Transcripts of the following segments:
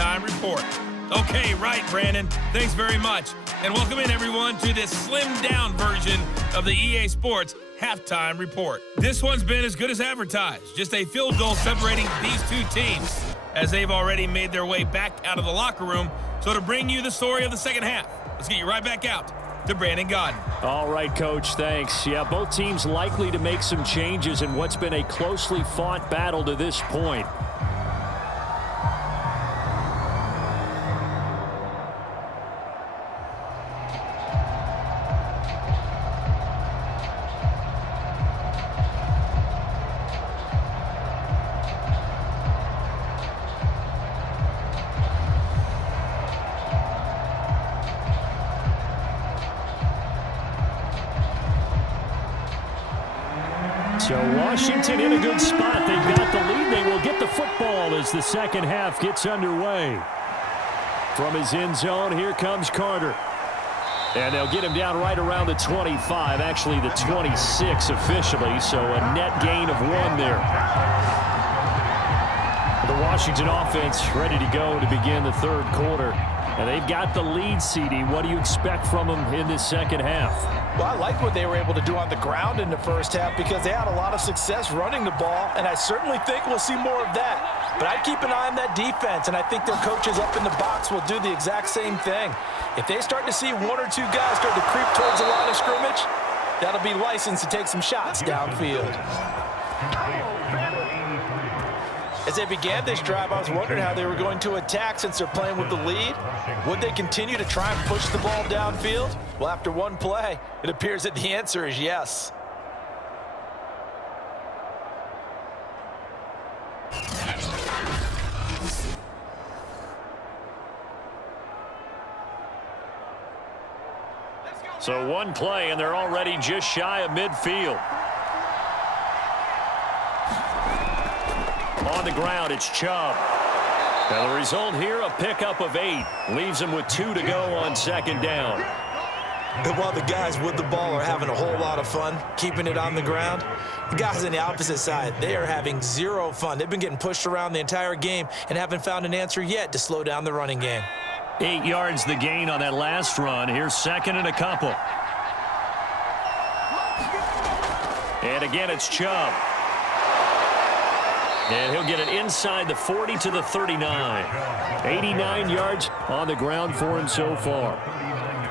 halftime report. Okay, right, Brandon. Thanks very much. And welcome in, everyone, to this slimmed-down version of the EA Sports halftime report. This one's been as good as advertised. Just a field goal separating these two teams, as they've already made their way back out of the locker room. So to bring you the story of the second half, let's get you right back out to Brandon Godden. All right, Coach, thanks. Yeah, both teams likely to make some changes in what's been a closely fought battle to this point. So Washington in a good spot. They've got the lead. They will get the football as the second half gets underway. From his end zone, here comes Carter. And they'll get him down right around the 25, actually the 26 officially, so a net gain of 1 there. The Washington offense ready to go to begin the third quarter. And they've got the lead, CD. What do you expect from them in this second half? Well, I like what they were able to do on the ground in the first half because they had a lot of success running the ball, and I certainly think we'll see more of that. But I'd keep an eye on that defense, and I think their coaches up in the box will do the exact same thing. If they start to see 1 or 2 guys start to creep towards the line of scrimmage, that'll be licensed to take some shots downfield. As they began this drive, I was wondering how they were going to attack since they're playing with the lead. Would they continue to try and push the ball downfield? Well, after one play, it appears that the answer is yes. So one play, and they're already just shy of midfield. On the ground, it's Chubb. Now the result here, a pickup of 8. Leaves him with 2 to go on second down. And while the guys with the ball are having a whole lot of fun keeping it on the ground, the guys on the opposite side, they are having 0 fun. They've been getting pushed around the entire game and haven't found an answer yet to slow down the running game. 8 yards the gain on that last run. Here's second and a couple. And again, it's Chubb. And he'll get it inside the 40 to the 39. 89 yards on the ground for him so far.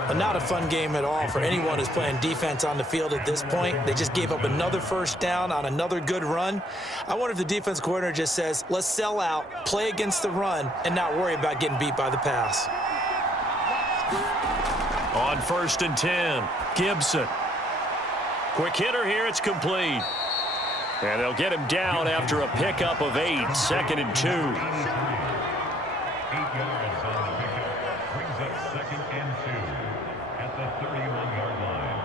Well, not a fun game at all for anyone who's playing defense on the field at this point. They just gave up another first down on another good run. I wonder if the defense coordinator just says, let's sell out, play against the run, and not worry about getting beat by the pass. On 1st and 10, Gibson. Quick hitter here, it's complete. And they'll get him down after a pickup of 8, 2nd and 2. 8 yards on the pickup brings up 2nd and 2 at the 31-yard line.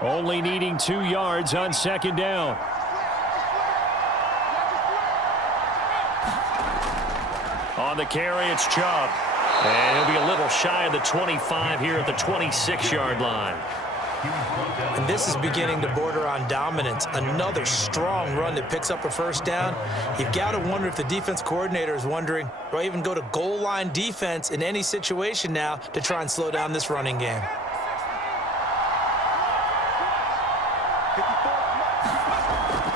Only needing 2 yards on second down. On the carry, it's Chubb. And he'll be a little shy of the 25 here at the 26-yard line. And this is beginning to border on dominance. Another strong run that picks up a first down. You've got to wonder if the defense coordinator is wondering, do I even go to goal line defense in any situation now to try and slow down this running game?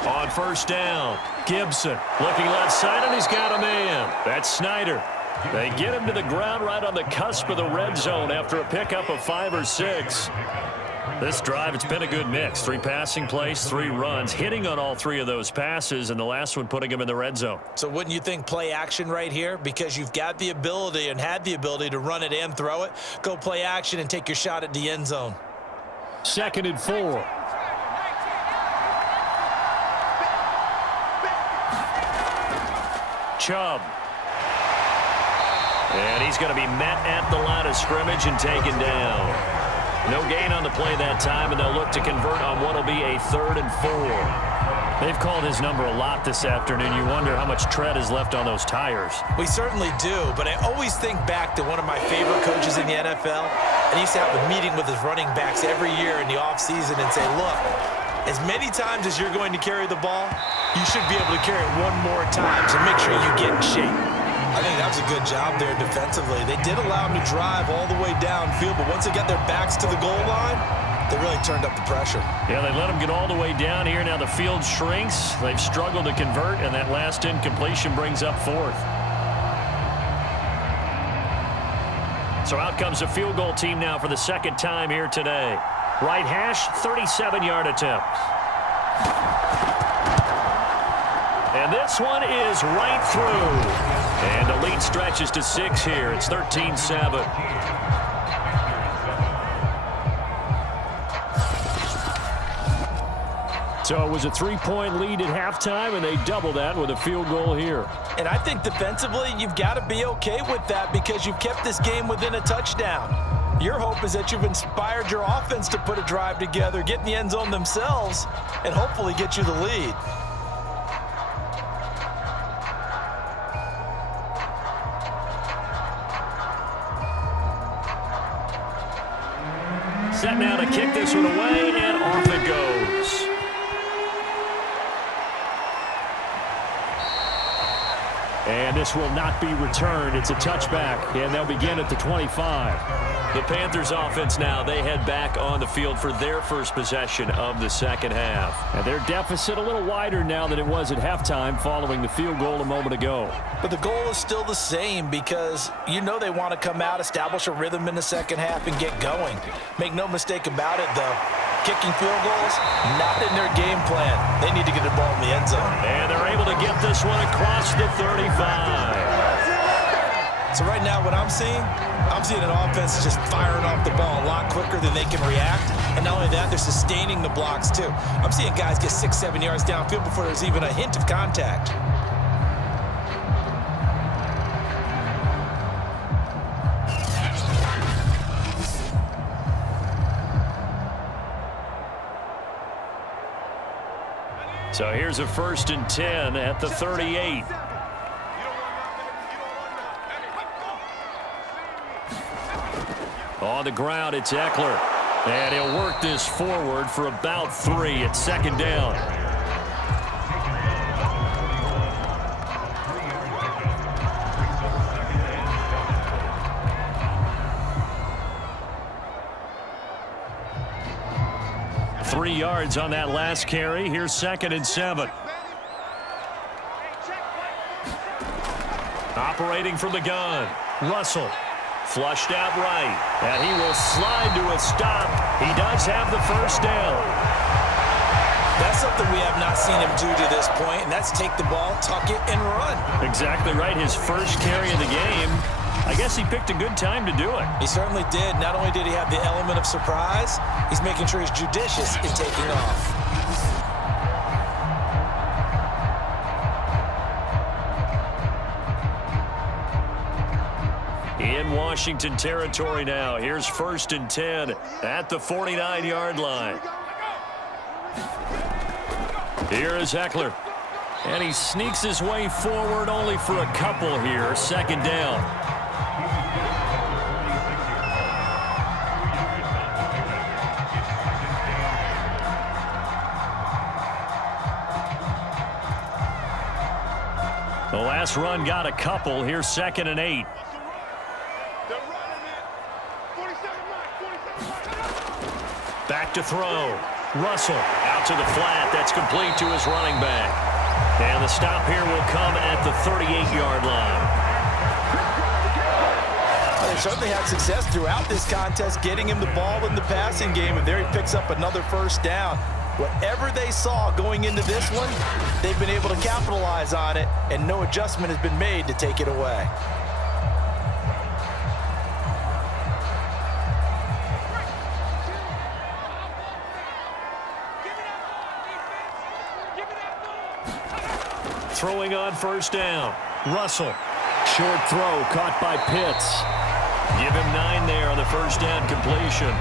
On 1st down, Gibson looking left side, and he's got a man. That's Snyder. They get him to the ground right on the cusp of the red zone after a pickup of 5 or 6. This drive, it's been a good mix. 3 passing plays, 3 runs, hitting on all 3 of those passes, and the last one putting him in the red zone. So wouldn't you think play action right here? Because you've got the ability and had the ability to run it and throw it. Go play action and take your shot at the end zone. 2nd and 4. Chubb. And he's going to be met at the line of scrimmage and taken down. No gain on the play that time, and they'll look to convert on what will be a 3rd and 4. They've called his number a lot this afternoon. You wonder how much tread is left on those tires. We certainly do, but I always think back to one of my favorite coaches in the NFL, and he used to have a meeting with his running backs every year in the offseason and say, look, As many times as you're going to carry the ball, you should be able to carry it one more time to make sure you get in shape. I think that was a good job there defensively. They did allow them to drive all the way downfield, but once they got their backs to the goal line, they really turned up the pressure. Yeah, they let them get all the way down here. Now the field shrinks. They've struggled to convert, and that last incompletion brings up fourth. So out comes the field goal team now for the second time here today. Right hash, 37-yard attempt. And this one is right through. And the lead stretches to 6 here. It's 13-7. So it was a 3-point lead at halftime, and they doubled that with a field goal here. And I think defensively, you've got to be okay with that because you've kept this game within a touchdown. Your hope is that you've inspired your offense to put a drive together, get in the end zone themselves, and hopefully get you the lead. Set now to kick this one away, and off it goes. And this will not be returned. It's a touchback, and they'll begin at the 25. The Panthers offense now, they head back on the field for their first possession of the second half. And their deficit a little wider now than it was at halftime following the field goal a moment ago. But the goal is still the same because you know they want to come out, establish a rhythm in the second half, and get going. Make no mistake about it, though. Kicking field goals, not in their game plan. They need to get the ball in the end zone. And they're able to get this one across the 35. So right now what I'm seeing an offense just firing off the ball a lot quicker than they can react. And not only that, they're sustaining the blocks too. I'm seeing guys get 6-7 yards downfield before there's even a hint of contact. So here's a 1st and 10 at the 38. On the ground, it's Eckler. And he'll work this forward for about 3 at second down. Three yards on that last carry. Here's 2nd and 7. Operating from the gun. Russell. Flushed out right. And he will slide to a stop. He does have the first down. That's something we have not seen him do to this point, and that's take the ball, tuck it, and run. Exactly right. His first carry of the game. I guess he picked a good time to do it. He certainly did. Not only did he have the element of surprise, he's making sure he's judicious in taking off. In Washington territory now. Here's 1st and 10 at the 49-yard line. Here is Eckler. And he sneaks his way forward only for a couple here. 2nd down. The last run got a couple. Here's 2nd and 8. Back to throw. Russell out to the flat. That's complete to his running back. And the stop here will come at the 38-yard line. They certainly had success throughout this contest getting him the ball in the passing game, and there he picks up another first down. Whatever they saw going into this one, they've been able to capitalize on it, and no adjustment has been made to take it away. Throwing on 1st down. Russell. Short throw caught by Pitts. Give him 9 there on the 1st down completion.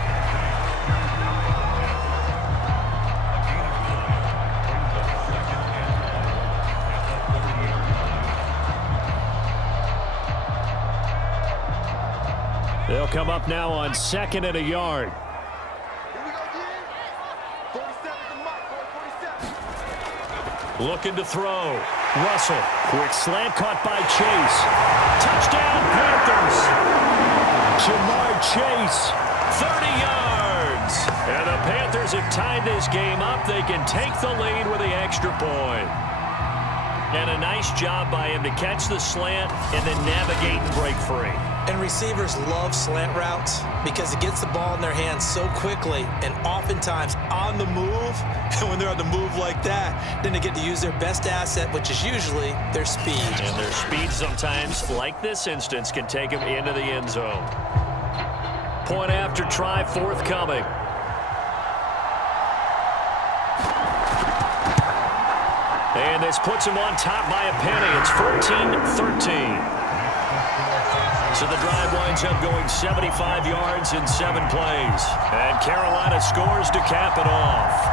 They'll come up now on 2nd and a yard. Looking to throw. Russell. Quick slant caught by Chase. Touchdown, Panthers. Jamar Chase. 30 yards. And the Panthers have tied this game up. They can take the lead with the extra point. And a nice job by him to catch the slant and then navigate and break free. And receivers love slant routes because it gets the ball in their hands so quickly and oftentimes on the move. And when they're on the move like that, then they get to use their best asset, which is usually their speed. And their speed sometimes, like this instance, can take them into the end zone. Point after try forthcoming. And this puts him on top by a penny. It's 14-13. So the drive winds up going 75 yards in 7 plays. And Carolina scores to cap it off.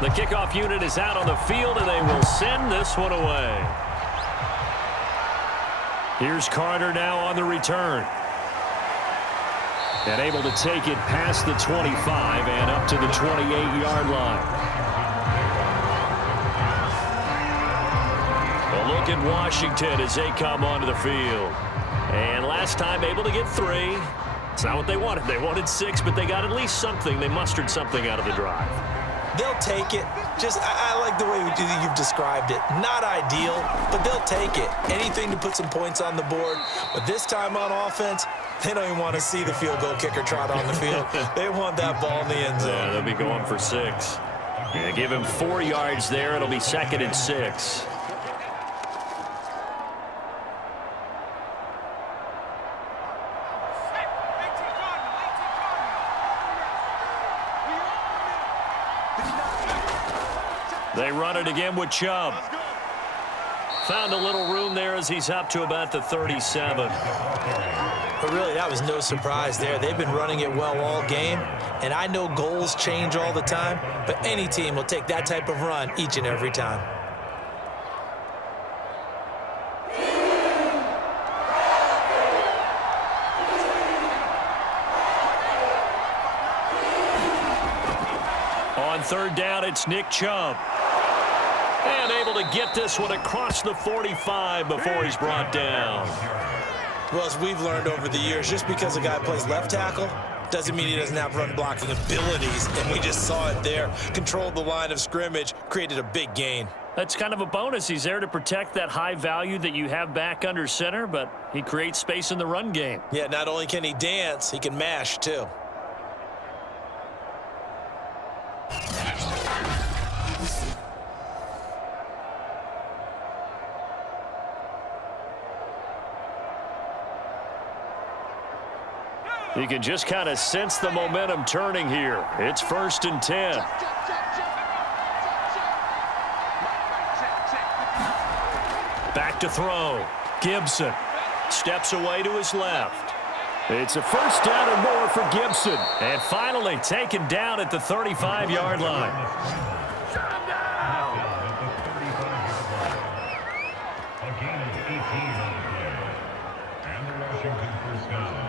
The kickoff unit is out on the field, and they will send this one away. Here's Carter now on the return. And able to take it past the 25 and up to the 28-yard line. A look at Washington as they come onto the field. And last time able to get 3. It's not what they wanted. They wanted 6, but they got at least something. They mustered something out of the drive. They'll take it. I like the way you've described it. Not ideal, but they'll take it. Anything to put some points on the board. But this time on offense, they don't even want to see the field goal kicker trot on the field. They want that ball in the end zone. Yeah, they'll be going for 6. Yeah, give him 4 yards there. It'll be 2nd and 6. They run it again with Chubb. Found a little room there as he's up to about the 37. But really, that was no surprise there. They've been running it well all game. And I know goals change all the time, but any team will take that type of run each and every time. On 3rd down, it's Nick Chubb. And able to get this one across the 45 before he's brought down. Well, as we've learned over the years, just because a guy plays left tackle doesn't mean he doesn't have run blocking abilities. And we just saw it there. Controlled the line of scrimmage, created a big gain. That's kind of a bonus. He's there to protect that high value that you have back under center, but he creates space in the run game. Yeah, not only can he dance, he can mash too. You can just kind of sense the momentum turning here. It's 1st and 10. Back to throw. Gibson steps away to his left. It's a 1st down and more for Gibson. And finally taken down at the 35-yard line. A gain of 18 on the play. And the Washington first down.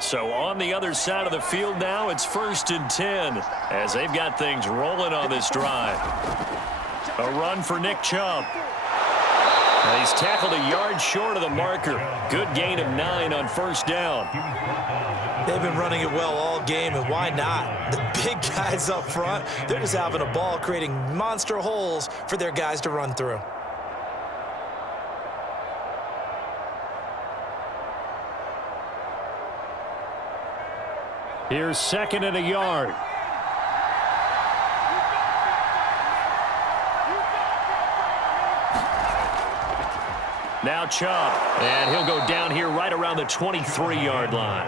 So on the other side of the field now, it's 1st and 10 as they've got things rolling on this drive. A run for Nick Chubb. And he's tackled a yard short of the marker. Good gain of 9 on 1st down. They've been running it well all game, and why not? The big guys up front, they're just having a ball, creating monster holes for their guys to run through. Here's 2nd and a yard. Now Chubb, and he'll go down here right around the 23-yard line.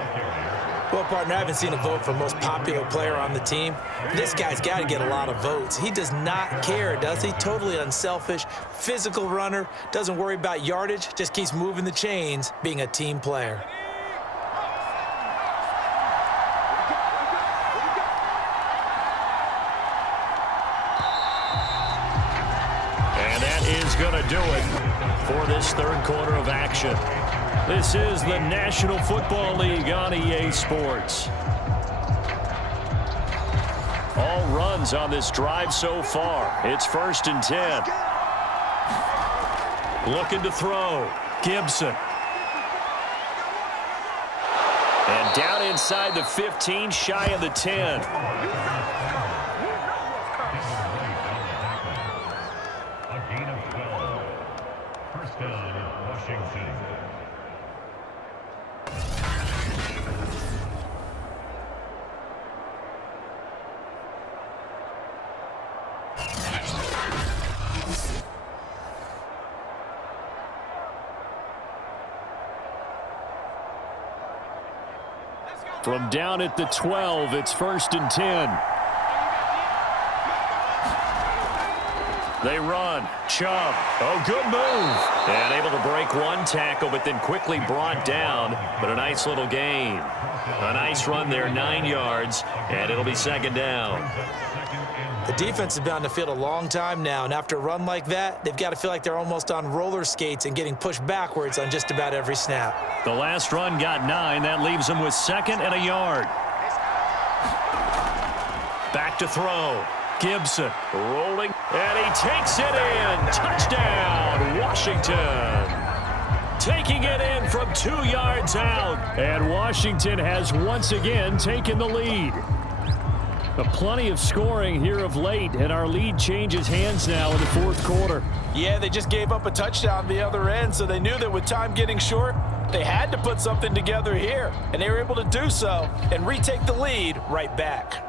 Well, partner, I haven't seen a vote for most popular player on the team. This guy's got to get a lot of votes. He does not care, does he? Totally unselfish, physical runner, doesn't worry about yardage, just keeps moving the chains, being a team player. And that is going to do it for this third quarter of action. This is the National Football League on EA Sports. All runs on this drive so far. It's 1st and 10. Looking to throw. Gibson. And down inside the 15, shy of the 10. A gain of 12. First down, Washington. From down at the 12, it's 1st and 10. They run. Chubb. Oh, good move. And able to break one tackle, but then quickly brought down. But a nice little gain. A nice run there, 9 yards, and it'll be 2nd down. The defense has been on the field a long time now, and after a run like that, they've got to feel like they're almost on roller skates and getting pushed backwards on just about every snap. The last run got 9. That leaves them with 2nd and a yard. Back to throw. Gibson rolling, and he takes it in. Touchdown, Washington. Taking it in from 2 yards out. And Washington has once again taken the lead. Plenty of scoring here of late, and our lead changes hands now in the 4th quarter. Yeah, they just gave up a touchdown the other end, so they knew that with time getting short, they had to put something together here, and they were able to do so and retake the lead right back.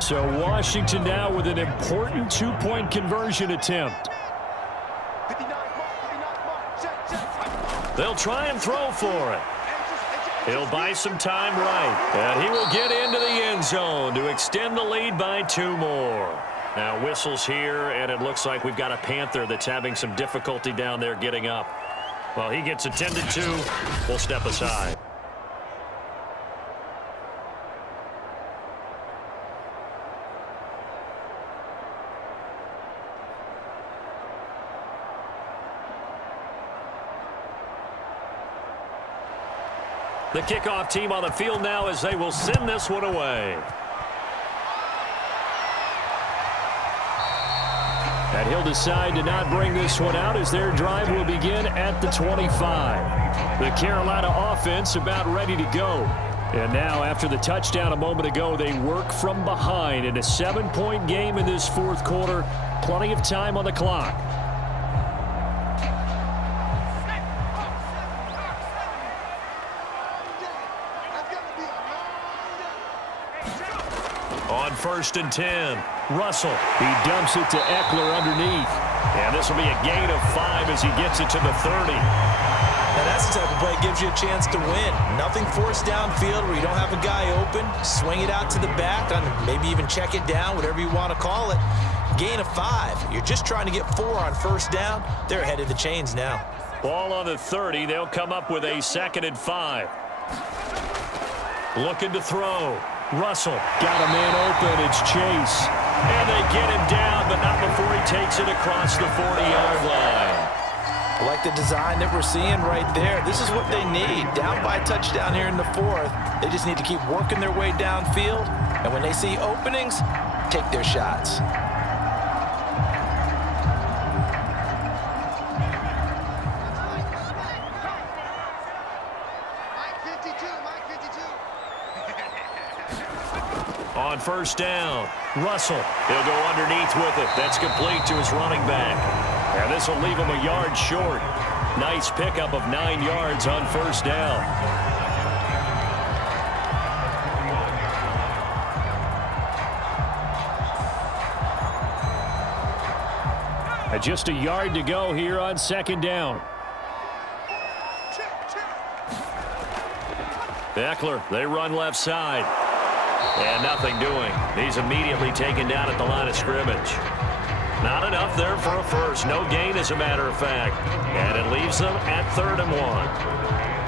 So Washington now with an important 2-point conversion attempt. They'll try and throw for it. He'll buy some time right. And he will get into the end zone to extend the lead by 2 more. Now whistles here, and it looks like we've got a Panther that's having some difficulty down there getting up. Well, he gets attended to. We'll step aside. The kickoff team on the field now as they will send this one away. And he'll decide to not bring this one out as their drive will begin at the 25. The Carolina offense about ready to go. And now after the touchdown a moment ago, they work from behind in a 7-point game in this 4th quarter. Plenty of time on the clock. On 1st and 10, Russell. He dumps it to Eckler underneath. And this will be a gain of 5 as he gets it to the 30. Now that's the type of play that gives you a chance to win. Nothing forced downfield where you don't have a guy open. Swing it out to the back, maybe even check it down, whatever you want to call it. Gain of 5. You're just trying to get 4 on 1st down. They're ahead of the chains now. Ball on the 30. They'll come up with a 2nd and 5. Looking to throw. Russell got a man open. It's Chase. And they get him down, but not before he takes it across the 40-yard line. I like the design that we're seeing right there. This is what they need. Down by a touchdown here in the 4th. They just need to keep working their way downfield. And when they see openings, take their shots. On 1st down, Russell. He'll go underneath with it. That's complete to his running back. And this will leave him a yard short. Nice pickup of 9 yards on first down. Just a yard to go here on second down. Eckler, they run left side. And nothing doing. He's immediately taken down at the line of scrimmage. Not enough there for a first. No gain, as a matter of fact. And it leaves them at 3rd and 1.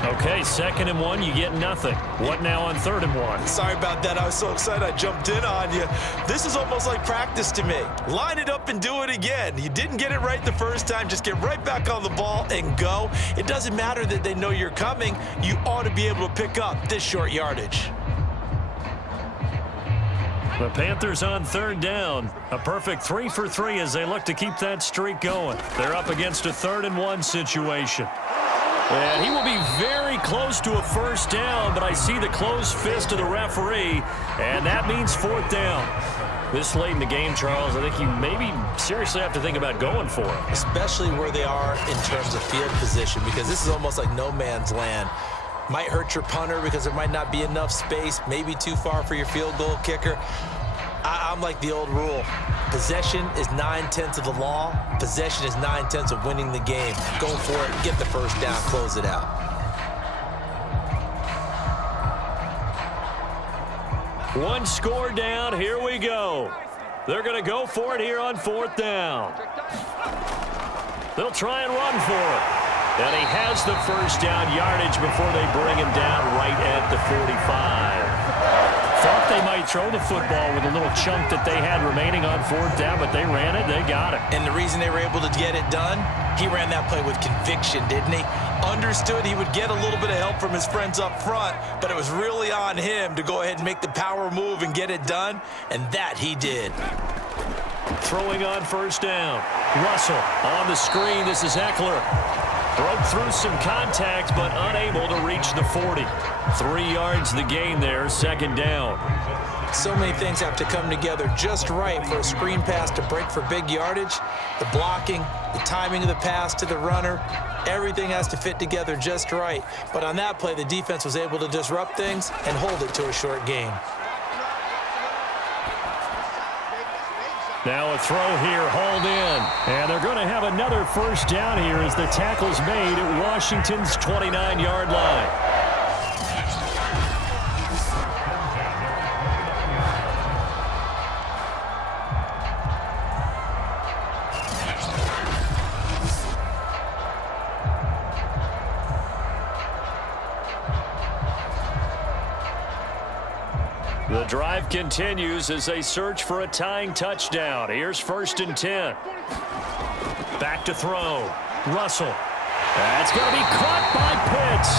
Okay, 2nd and 1, you get nothing. What now on 3rd and 1? Sorry about that. I was so excited I jumped in on you. This is almost like practice to me. Line it up and do it again. You didn't get it right the first time. Just get right back on the ball and go. It doesn't matter that they know you're coming. You ought to be able to pick up this short yardage. The Panthers on 3rd down. A perfect 3 for 3 as they look to keep that streak going. They're up against a 3rd and 1 situation. And he will be very close to a first down, but I see the closed fist of the referee, and that means 4th down. This late in the game, Charles, I think you maybe seriously have to think about going for it. Especially where they are in terms of field position, because this is almost like no man's land. Might hurt your punter because there might not be enough space, maybe too far for your field goal kicker. I'm like the old rule. Possession is 9/10 of the law. Possession is 9/10 of winning the game. Go for it, get the first down, close it out. One score down, here we go. They're going to go for it here on 4th down. They'll try and run for it. And he has the first down yardage before they bring him down right at the 45. Thought they might throw the football with a little chunk that they had remaining on 4th down, but they ran it, they got it. And the reason they were able to get it done, he ran that play with conviction, didn't he? Understood he would get a little bit of help from his friends up front, but it was really on him to go ahead and make the power move and get it done, and that he did. Throwing on first down. Russell on the screen. This is Eckler. Broke through some contact, but unable to reach the 40. 3 yards the gain there, 2nd down. So many things have to come together just right for a screen pass to break for big yardage. The blocking, the timing of the pass to the runner, everything has to fit together just right. But on that play, the defense was able to disrupt things and hold it to a short gain. Now a throw here, hauled in. And they're going to have another first down here as the tackle's made at Washington's 29-yard line. The drive continues as they search for a tying touchdown. Here's 1st and 10. Back to throw. Russell. That's going to be caught by Pitts.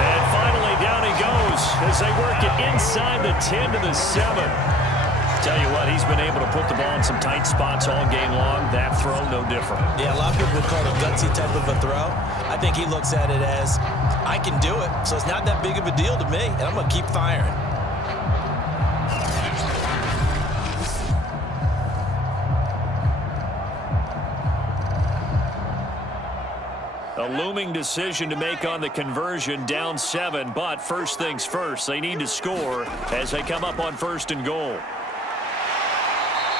And finally down he goes as they work it inside the 10 to the 7. Tell you what, he's been able to put the ball in some tight spots all game long. That throw, no different. Yeah, a lot of people would call it a gutsy type of a throw. I think he looks at it as, I can do it, so it's not that big of a deal to me, and I'm going to keep firing. A looming decision to make on the conversion, down 7, but first things first, they need to score as they come up on 1st and goal.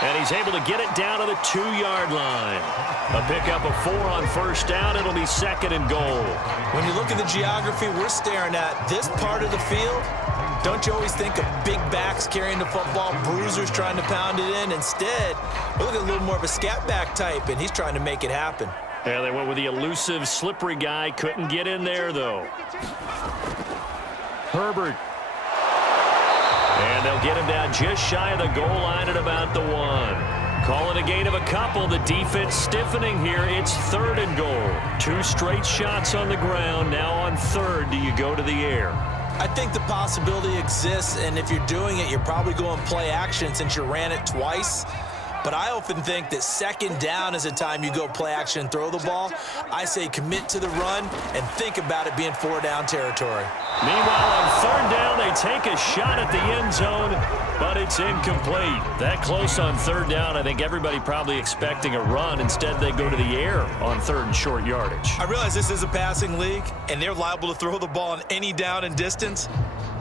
And he's able to get it down to the 2-yard line. A pickup of 4 on first down. It'll be 2nd and goal. When you look at the geography we're staring at, this part of the field, don't you always think of big backs carrying the football, bruisers trying to pound it in? Instead, we look at a little more of a scat back type, and he's trying to make it happen. Yeah, they went with the elusive, slippery guy. Couldn't get in there, though. Herbert. And they'll get him down just shy of the goal line at about the 1. Call it a gain of a couple. The defense stiffening here. It's 3rd and goal. 2 straight shots on the ground. Now on 3rd, do you go to the air? I think the possibility exists, and if you're doing it, you're probably going play action since you ran it twice. But I often think that second down is a time you go play action and throw the ball. I say commit to the run and think about it being 4-down territory. Meanwhile, on third down, they take a shot at the end zone, but it's incomplete. That close on third down, I think everybody probably expecting a run. Instead, they go to the air on third and short yardage. I realize this is a passing league, and they're liable to throw the ball on any down and distance.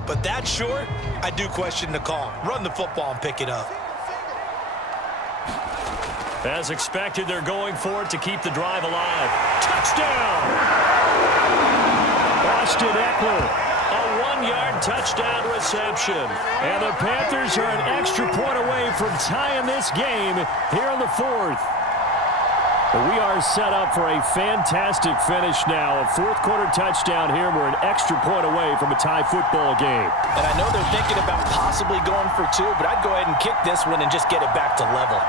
But that short, I do question the call. Run the football and pick it up. As expected, they're going for it to keep the drive alive. Touchdown! Austin Eckler, a 1-yard touchdown reception. And the Panthers are an extra point away from tying this game here in the fourth. We are set up for a fantastic finish now. A fourth-quarter touchdown here. We're an extra point away from a tie football game. And I know they're thinking about possibly going for 2, but I'd go ahead and kick this one and just get it back to level.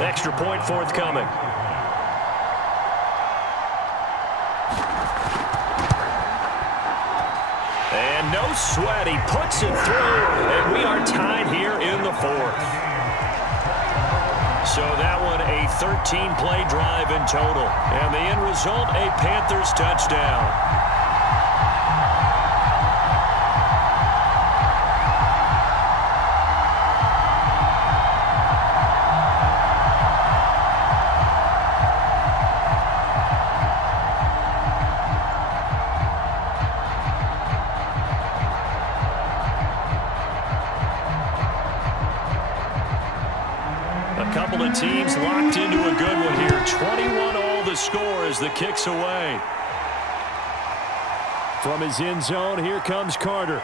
Extra point forthcoming. And no sweat. He puts it through, and we are tied here in the fourth. So that one a 13-play drive in total. And the end result, a Panthers touchdown. Teams locked into a good one here. 21-all the score as the kick's away. From his end zone, here comes Carter.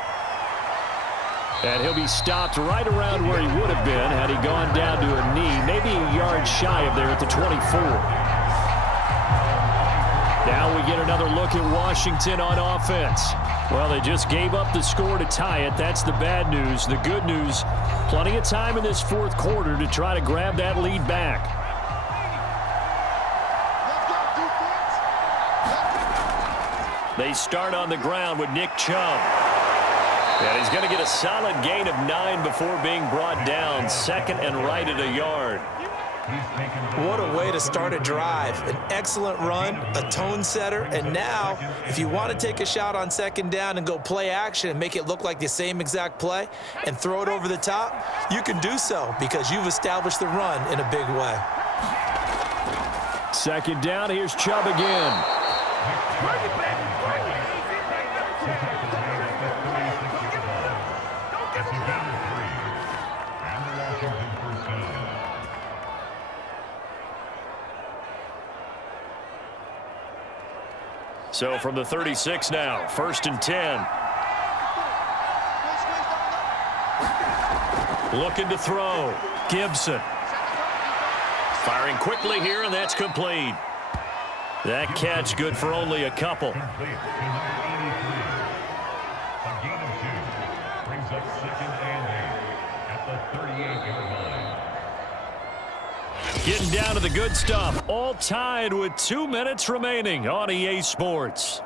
And he'll be stopped right around where he would have been had he gone down to a knee, maybe a yard shy of there at the 24. Now we get another look at Washington on offense. Well, they just gave up the score to tie it. That's the bad news. The good news, plenty of time in this fourth quarter to try to grab that lead back. They start on the ground with Nick Chubb. And he's going to get a solid gain of 9 before being brought down. Second and right at a yard. What a way to start a drive. An excellent run, a tone setter, and now if you want to take a shot on second down and go play action and make it look like the same exact play and throw it over the top, you can do so because you've established the run in a big way. Second down, here's Chubb again. So from the 36 now, 1st and 10. Looking to throw. Gibson. Firing quickly here, and that's complete. That catch good for only a couple. A gain of 2 brings up 2nd and 8 at the 38-yard line. Getting down to the good stuff. All tied with 2 minutes remaining on EA Sports.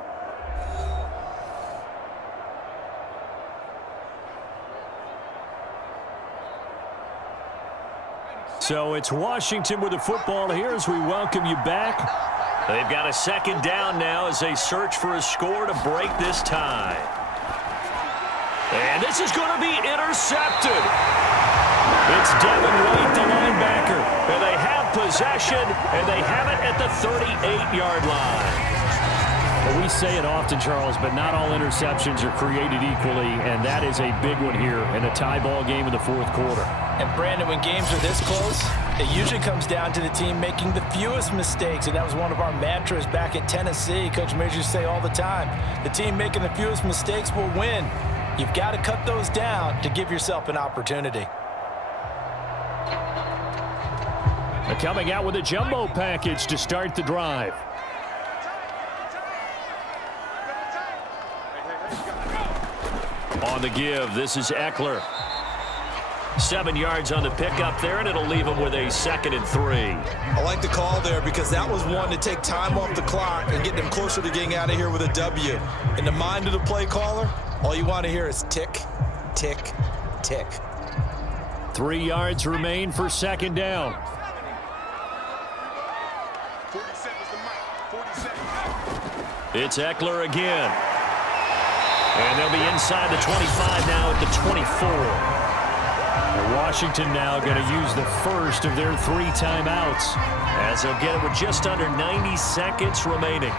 So it's Washington with the football here as we welcome you back. They've got a second down now as they search for a score to break this tie. And this is going to be intercepted. It's Devin White, the linebacker. And they have possession, and they have it at the 38-yard line. Well, we say it often, Charles, but not all interceptions are created equally, and that is a big one here in a tie ball game in the fourth quarter. And, Brandon, when games are this close, it usually comes down to the team making the fewest mistakes, and that was one of our mantras back at Tennessee. Coach Mears used to say all the time, the team making the fewest mistakes will win. You've got to cut those down to give yourself an opportunity. Coming out with a jumbo package to start the drive. On the give, this is Eckler. 7 yards on the pickup there, and it'll leave him with a 2nd and 3. I like the call there because that was one to take time off the clock and get them closer to getting out of here with a W. In the mind of the play caller, all you want to hear is tick, tick, tick. 3 yards remain for 2nd down. It's Eckler again. And they'll be inside the 25 now at the 24. Washington now going to use the first of their 3 timeouts, as they'll get it with just under 90 seconds remaining.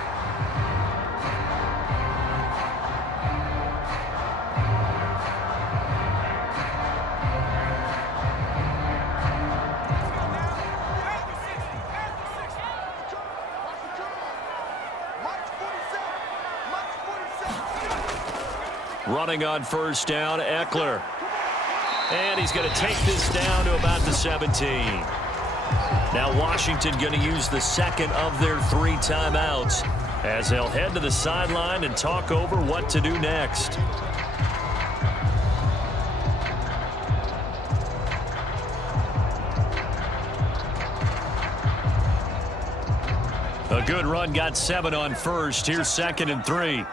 Running on 1st down, Eckler. And he's going to take this down to about the 17. Now Washington going to use the 2nd of their 3 timeouts as they'll head to the sideline and talk over what to do next. A good run, got 7 on 1st. Here's 2nd and 3.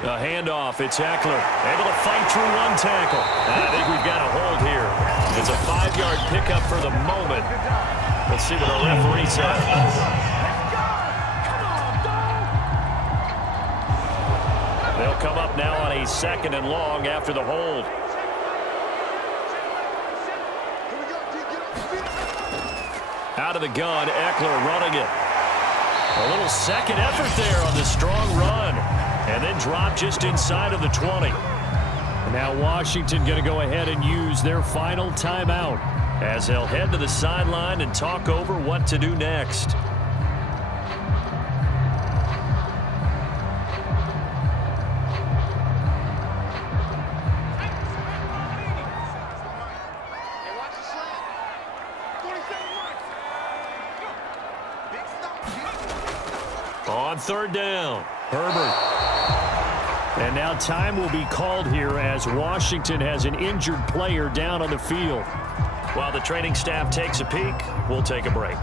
A handoff. It's Eckler. Able to fight through 1 tackle. And I think we've got a hold here. It's a 5-yard pickup for the moment. Let's see what our referee says. They'll come up now on a 2nd and long after the hold. Out of the gun, Eckler running it. A little second effort there on the strong run. And then drop just inside of the 20. Now Washington going to go ahead and use their final timeout as they'll head to the sideline and talk over what to do next. On 3rd down, Herbert. And now time will be called here as Washington has an injured player down on the field. While the training staff takes a peek, we'll take a break.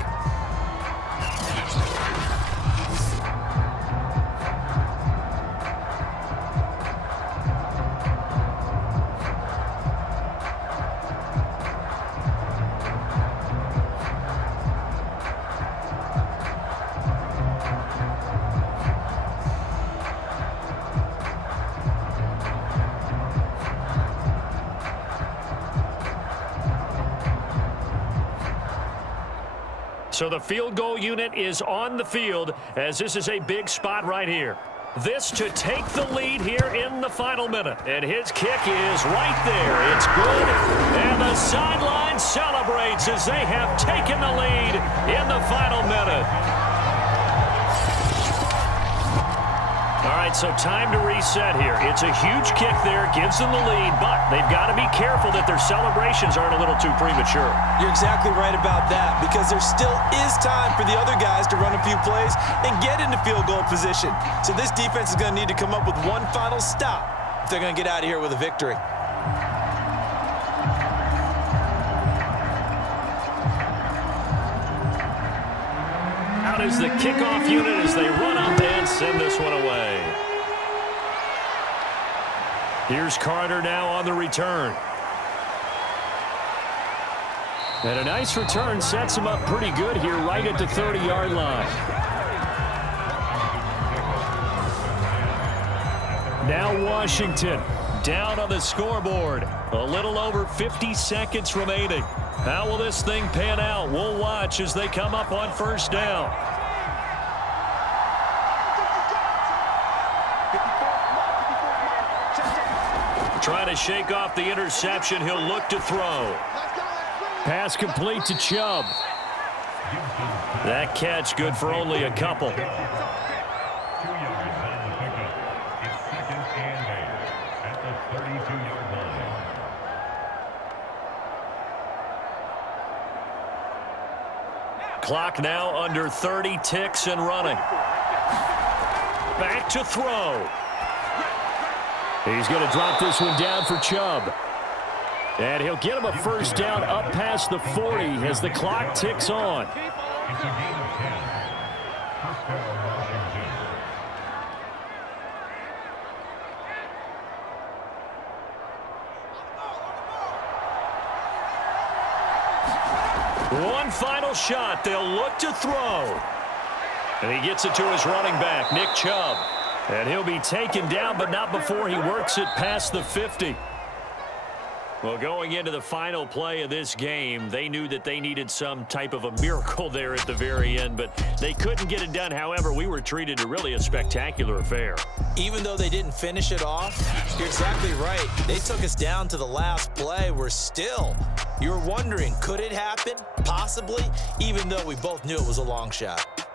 So the field goal unit is on the field as this is a big spot right here. This to take the lead here in the final minute. And his kick is right there. It's good. And the sideline celebrates as they have taken the lead in the final minute. All right, so time to reset here. It's a huge kick there, gives them the lead, but they've got to be careful that their celebrations aren't a little too premature. You're exactly right about that because there still is time for the other guys to run a few plays and get into field goal position. So this defense is going to need to come up with one final stop if they're going to get out of here with a victory. Out is the kickoff unit as they run up and send this one away. Here's Carter now on the return. And a nice return sets him up pretty good here right at the 30-yard line. Now Washington down on the scoreboard. A little over 50 seconds remaining. How will this thing pan out? We'll watch as they come up on 1st down. Trying to shake off the interception. He'll look to throw. Pass complete to Chubb. That catch good for only a couple. 2 yards on the pickup. It's 2nd and 8 at the 32-yard line. Clock now under 30 ticks and running. Back to throw. He's going to drop this one down for Chubb. And he'll get him a first down up past the 40 as the clock ticks on. It's a gain of 10. First down, Washington. One final shot. They'll look to throw. And he gets it to his running back, Nick Chubb. And he'll be taken down, but not before he works it past the 50. Well, going into the final play of this game, they knew that they needed some type of a miracle there at the very end, but they couldn't get it done. However, we were treated to really a spectacular affair. Even though they didn't finish it off, you're exactly right. They took us down to the last play. You were wondering, could it happen? Possibly, even though we both knew it was a long shot.